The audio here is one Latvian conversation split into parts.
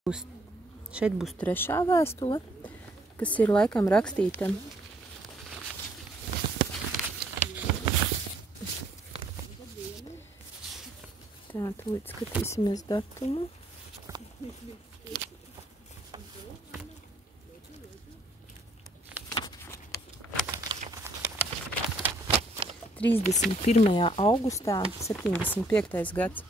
Šeit būs trešā vēstule, kas ir laikam rakstīta tā, tūlīt skatīsimies datumu. –31. augustā, 75. gads.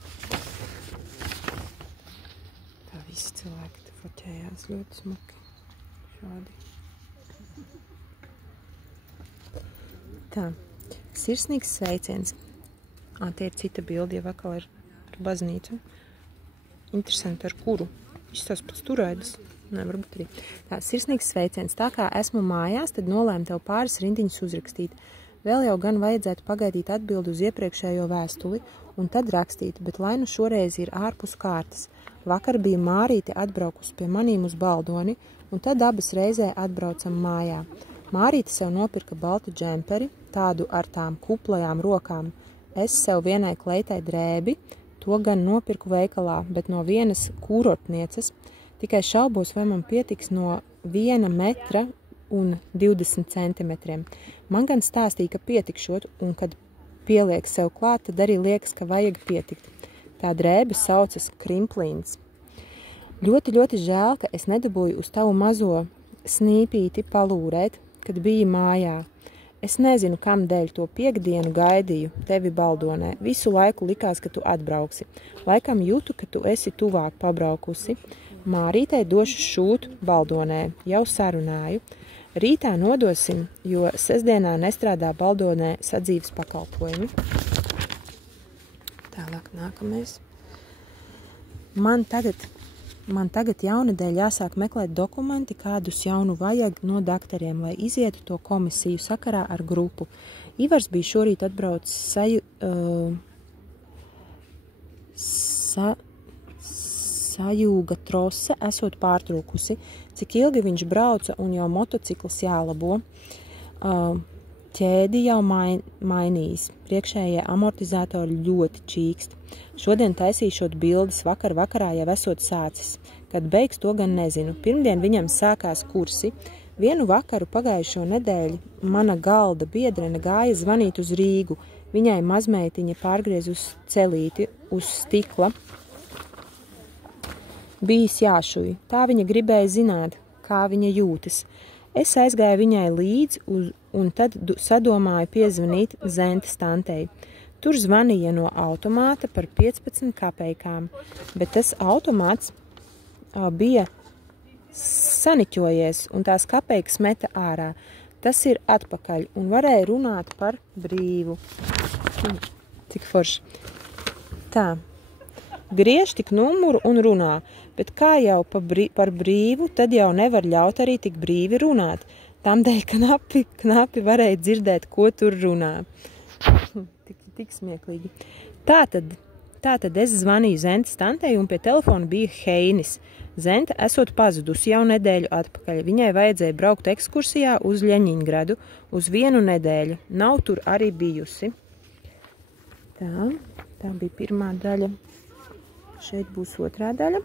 Tā visi cilvēki te foķējās ļoti smuki. Šādi. Tā, sirsnīgs sveiciens. Tie ir cita bilde, ja vakal ir ar baznīcu. Interesanti, ar kuru. Izstās pēc turaidas. Nē, varbūt arī. Tā, sirsnīgs sveiciens. Tā kā esmu mājās, tad nolēmu tev pāris rindiņas uzrakstīt. Vēl jau gan vajadzētu pagaidīt atbildi uz iepriekšējo vēstuli un tad rakstīt, bet lai nu šoreiz ir ārpus kārtas. Vakar bija Mārīte atbraukusi pie manīm uz Baldoni, un tad abas reizē atbraucam mājā. Mārīte sev nopirka baltu džemperi, tādu ar tām kuplajām rokām. Es sev vienai kleitai drēbi, to gan nopirku veikalā, bet no vienas kurortnieces. Tikai šaubos, vai man pietiks no 1 metra un 20 centimetriem. Man gan stāstīja, ka pietikšot, un kad pieliek sev klāt, tad arī liekas, ka vajag pietikt. Tā drēbe saucas krimplīns. Ļoti, ļoti žēl, ka es nedabūju uz tavu mazo snīpīti palūrēt, kad biji mājā. Es nezinu, kam dēļ to piekdienu gaidīju tevi Baldonē. Visu laiku likās, ka tu atbrauksi. Laikam jūtu, ka tu esi tuvāk pabraukusi. Mārītei došu šūt Baldonē. Jau sarunāju. Rītā nodosim, jo sestdienā nestrādā Baldonē sadzīves pakalpojumi. Tālāk nākamais. Man tagad jaunadēļ jāsāk meklēt dokumenti, kādus jaunu vajag no daktariem, lai izietu to komisiju sakarā ar grupu. Ivars bija šorīt atbraucis sajūga trose, esot pārtrūkusi. Cik ilgi viņš brauca un jau motocikls jālabo. Ķēdi jau mainījis. Priekšējie amortizatori ļoti čīkst. Šodien taisīšot bildes, vakarā jau esot sācis. Kad beigs, to gan nezinu. Pirmdien viņam sākās kursi. Vienu vakaru pagājušo nedēļu mana galda biedrene gāja zvanīt uz Rīgu. Viņai mazmeitiņa pārgriez uz celīti, uz stikla. Bijis jāšuj. Tā viņa gribēja zināt, kā viņa jūtas. Es aizgāju viņai līdzi un tad sadomāju piezvanīt Zentas tantei. Tur zvanīja no automāta par 15 kapeikām, bet tas automāts bija saniķojies un tās kapeikas meta ārā. Tas ir atpakaļ un varēja runāt par brīvu. Cik forši. Tā. Griež tik numuru un runā, bet kā jau par brīvu, tad jau nevar ļaut arī tik brīvi runāt. Tamdēļ knapi varēja dzirdēt, ko tur runā. Tik smieklīgi. Tātad es zvanīju Zentas tantei un pie telefona bija Heinis. Zenta esot pazudusi jau nedēļu atpakaļ. Viņai vajadzēja braukt ekskursijā uz Ļeņingradu uz 1 nedēļu. Nav tur arī bijusi. Tā bija pirmā daļa. Šeit būs otrā daļa.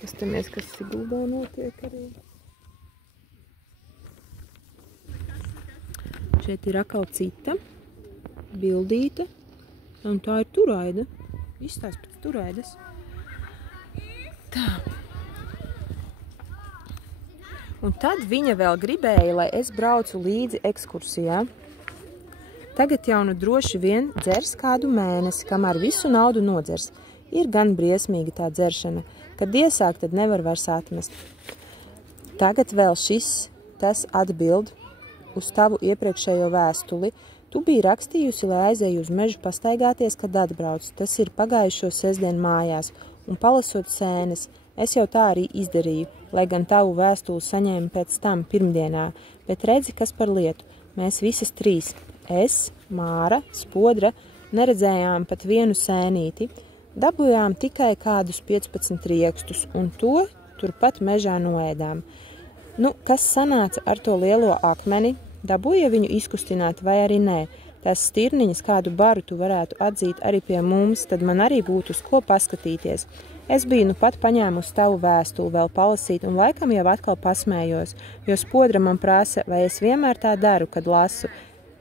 Pastamies, kas Siguldā notiek arī. Šeit ir atkal cita bildīte. Un tā ir turaida. Izstās pēc turaidas. Tā. Un tad viņa vēl gribēja, lai es braucu līdzi ekskursijā. Tagad jau nu droši vien dzers kādu mēnesi, kamēr visu naudu nodzers. Ir gan briesmīga tā dzeršana. Kad iesāk, tad nevar vairs atmest. Tagad vēl tas atbild uz tavu iepriekšējo vēstuli. Tu biji rakstījusi, lai aizēju uz mežu pastaigāties, kad atbrauc. Tas ir pagājušo sestdienu mājās. Un palasot sēnes, es jau tā arī izdarīju, lai gan tavu vēstuli saņēmu pēc tam pirmdienā. Bet redzi, kas par lietu. Mēs visas 3. Es, Māra, Spodra, neredzējām pat vienu sēnīti. Dabujām tikai kādus 15 riekstus, un to turpat mežā noēdām. Nu, kas sanāca ar to lielo akmeni? Dabūja viņu izkustināt vai arī nē? Tās stirniņas kādu baru tu varētu atzīt arī pie mums, tad man arī būtu uz ko paskatīties. Es biju nu pat paņēmusi tavu vēstuli vēl palasīt un laikam jau atkal pasmējos, jo spodra man prasa, vai es vienmēr tā daru, kad lasu,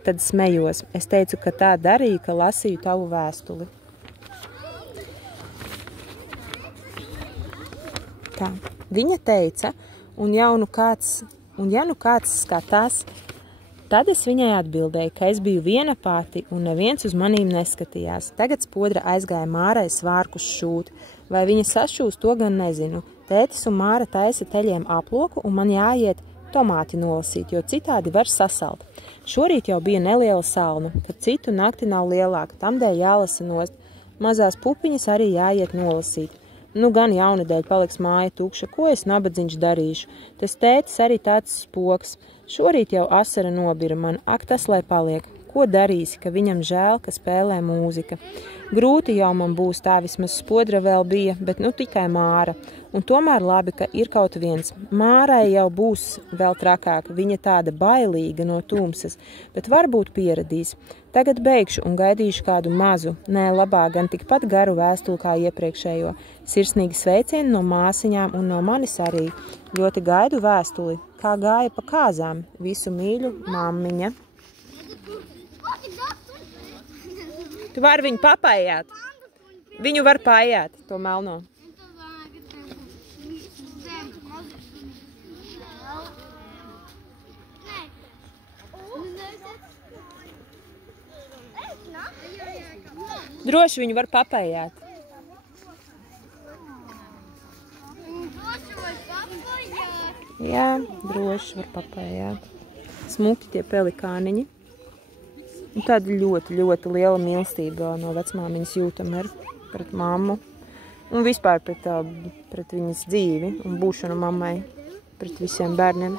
tad smejos. Es teicu, ka tā darīju, ka lasīju tavu vēstuli. Tā, viņa teica, un ja nu kāds skatās, tad es viņai atbildēju, ka es biju viena pati un neviens uz manīm neskatījās. Tagad spodra aizgāja Mārai svārkus šūt. Vai viņa sašūs, to gan nezinu. Tētis un Māra taisa teļiem aploku un man jāiet tomāti nolasīt, jo citādi var sasalt. Šorīt jau bija neliela salna, kad citu nakti nav lielāka, tamdēļ jālasa nost. Mazās pupiņas arī jāiet nolasīt. Nu gan jaunadēļ paliks māja tukša, ko es nabadziņš darīšu. Tas tētis arī tāds spoks. Šorīt jau asara nobira man, ak tas lai paliek. Ko darīsi, ka viņam žēl, ka spēlē mūzika. Grūti jau man būs, tā vismaz spodra vēl bija, bet nu tikai Māra. Un tomēr labi, ka ir kaut viens. Mārai jau būs vēl trakāk, viņa tāda bailīga no tumsas, bet varbūt pieradīs. Tagad beigšu un gaidīšu kādu mazu, nē labā gan tikpat garu vēstuli kā iepriekšējo. Sirsnīgi sveicieni no māsiņām un no manis arī. Ļoti gaidu vēstuli, kā gāja pa kāzām. Visu mīļu, mammiņa. Tu vari viņu papājāt. Viņu var pājāt, to melno. Droši viņu var papājāt. Jā, droši var papājāt. Smuki tie pelikāniņi. Un tāda ļoti, ļoti liela mīlestība no vecmāmiņas jūtama ir pret mammu. Un vispār pret viņas dzīvi un būšanu mammai, pret visiem bērniem.